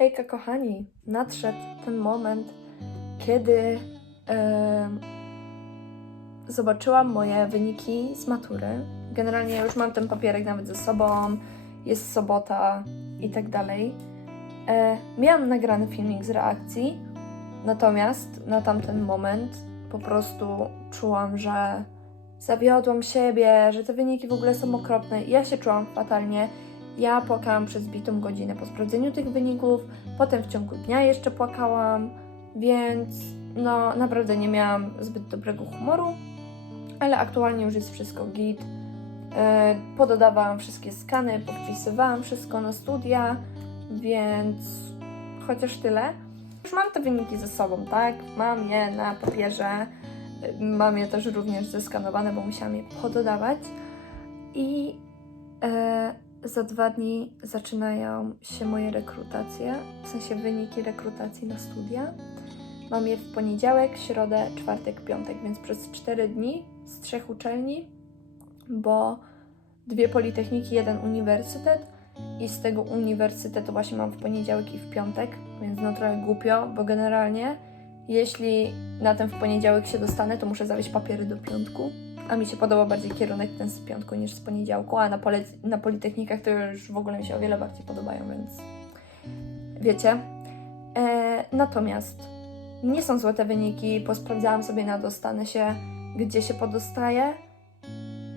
Hejka kochani, nadszedł ten moment, kiedy em, zobaczyłam moje wyniki z matury. Generalnie już mam ten papierek nawet ze sobą, jest sobota i tak dalej. E, miałam nagrany filmik z reakcji, natomiast na tamten moment po prostu czułam, że zawiodłam siebie, że te wyniki w ogóle są okropne. Ja się czułam fatalnie. Ja płakałam przez bitą godzinę po sprawdzeniu tych wyników, potem w ciągu dnia jeszcze płakałam, więc no naprawdę nie miałam zbyt dobrego humoru, ale aktualnie już jest wszystko git. E, Pododawałam wszystkie skany, podpisywałam wszystko na studia, więc chociaż tyle. Już mam te wyniki ze sobą, tak? Mam je na papierze, mam je też również zeskanowane, bo musiałam je pododawać. I e, za dwa dni zaczynają się moje rekrutacje, w sensie wyniki rekrutacji na studia. Mam je w poniedziałek, środę, czwartek, piątek, więc przez cztery dni z trzech uczelni, bo dwie politechniki, jeden uniwersytet i z tego uniwersytetu właśnie mam w poniedziałek i w piątek, więc no trochę głupio, bo generalnie jeśli na ten w poniedziałek się dostanę, to muszę zawieźć papiery do piątku, a mi się podoba bardziej kierunek ten z piątku niż z poniedziałku, a na, pole, na politechnikach to już w ogóle mi się o wiele bardziej podobają, więc wiecie. E, natomiast nie są złe te wyniki, posprawdzałam sobie na dostanę się, gdzie się podostaje.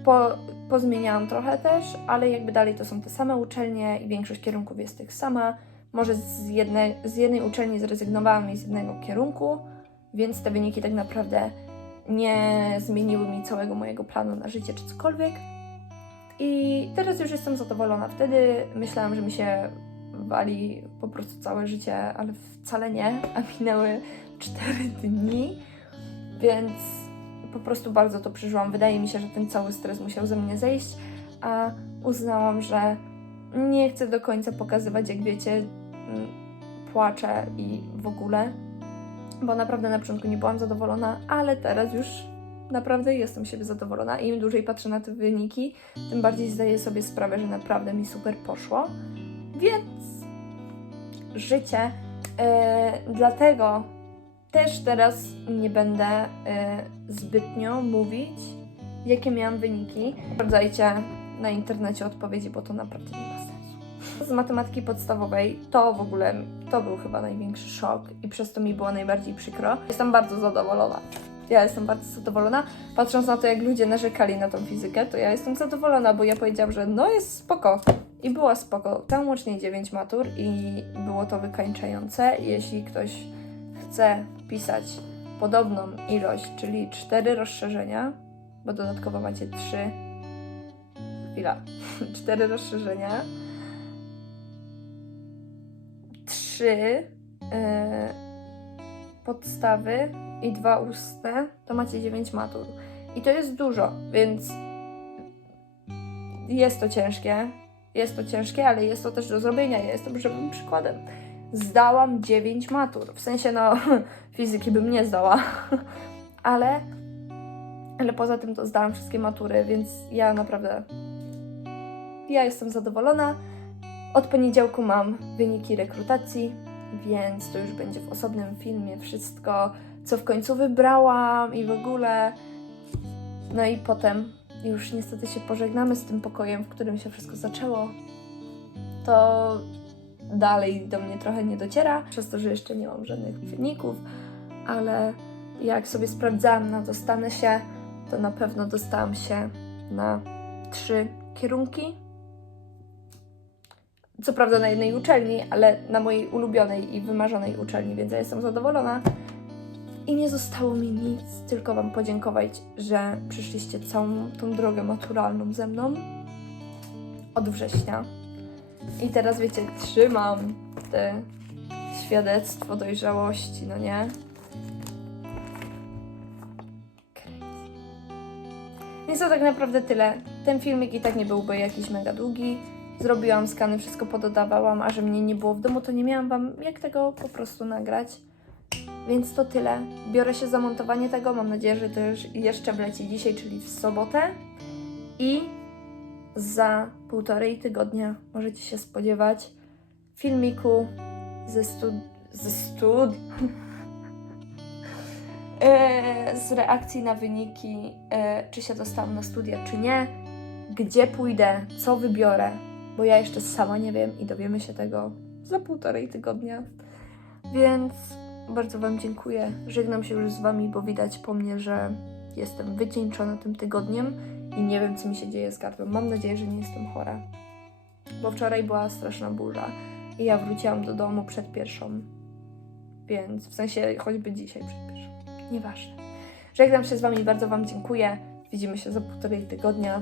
Po, pozmieniałam trochę też, ale jakby dalej to są te same uczelnie i większość kierunków jest tych sama. Może z jednej, z jednej uczelni zrezygnowałam i z jednego kierunku, więc te wyniki tak naprawdę nie zmieniły mi całego mojego planu na życie czy cokolwiek. I teraz już jestem zadowolona. Wtedy myślałam, że mi się wali po prostu całe życie, ale wcale nie, a minęły 4 dni, więc po prostu bardzo to przeżyłam. Wydaje mi się, że ten cały stres musiał ze mnie zejść, a uznałam, że nie chcę do końca pokazywać, jak wiecie, płaczę i w ogóle, bo naprawdę na początku nie byłam zadowolona, ale teraz już naprawdę jestem siebie zadowolona im dłużej patrzę na te wyniki, tym bardziej zdaję sobie sprawę, że naprawdę mi super poszło. Więc życie. E, dlatego też teraz nie będę e, zbytnio mówić, jakie miałam wyniki. Sprawdzajcie na internecie odpowiedzi, bo to naprawdę nie ma sensu. Z matematyki podstawowej to w ogóle, to był chyba największy szok i przez to mi było najbardziej przykro. Jestem bardzo zadowolona. Ja jestem bardzo zadowolona. Patrząc na to, jak ludzie narzekali na tą fizykę, to ja jestem zadowolona, bo ja powiedziałam, że no jest spoko. I była spoko. Tam łącznie 9 matur i było to wykańczające. Jeśli ktoś chce pisać podobną ilość, czyli 4 rozszerzenia, bo dodatkowo macie 3. Chwila. 4 rozszerzenia. 3 podstawy i 2 ustne, to macie 9 matur. I to jest dużo, więc jest to ciężkie. Jest to ciężkie, ale jest to też do zrobienia. Ja jestem żywym przykładem. Zdałam 9 matur. W sensie, no, fizyki bym nie zdała, ale, ale poza tym to zdałam wszystkie matury, więc ja naprawdę. Ja jestem zadowolona. Od poniedziałku mam wyniki rekrutacji, więc to już będzie w osobnym filmie wszystko, co w końcu wybrałam i w ogóle. No i potem już niestety się pożegnamy z tym pokojem, w którym się wszystko zaczęło. To dalej do mnie trochę nie dociera, przez to, że jeszcze nie mam żadnych wyników, ale jak sobie sprawdzałam na dostanę się, to na pewno dostałam się na trzy kierunki. Co prawda na jednej uczelni, ale na mojej ulubionej i wymarzonej uczelni, więc ja jestem zadowolona. I nie zostało mi nic, tylko Wam podziękować, że przyszliście całą tą drogę maturalną ze mną od września. I teraz wiecie, trzymam te świadectwo dojrzałości, no nie? Więc to tak naprawdę tyle. Ten filmik i tak nie byłby jakiś mega długi. Zrobiłam skany, wszystko pododawałam, a że mnie nie było w domu, to nie miałam Wam jak tego po prostu nagrać. Więc to tyle. Biorę się za montowanie tego. Mam nadzieję, że już jeszcze wleci dzisiaj, czyli w sobotę. I za półtorej tygodnia możecie się spodziewać filmiku ze stud... ze stud... e, z reakcji na wyniki, e, czy się dostałam na studia, czy nie, gdzie pójdę, co wybiorę, bo ja jeszcze sama nie wiem i dowiemy się tego za półtorej tygodnia. Więc bardzo Wam dziękuję. Żegnam się już z Wami, bo widać po mnie, że jestem wycieńczona tym tygodniem i nie wiem, co mi się dzieje z gardłem. Mam nadzieję, że nie jestem chora, bo wczoraj była straszna burza i ja wróciłam do domu przed pierwszą, więc w sensie choćby dzisiaj przed pierwszą. Nieważne. Żegnam się z Wami, bardzo Wam dziękuję. Widzimy się za półtorej tygodnia.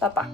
Pa, pa.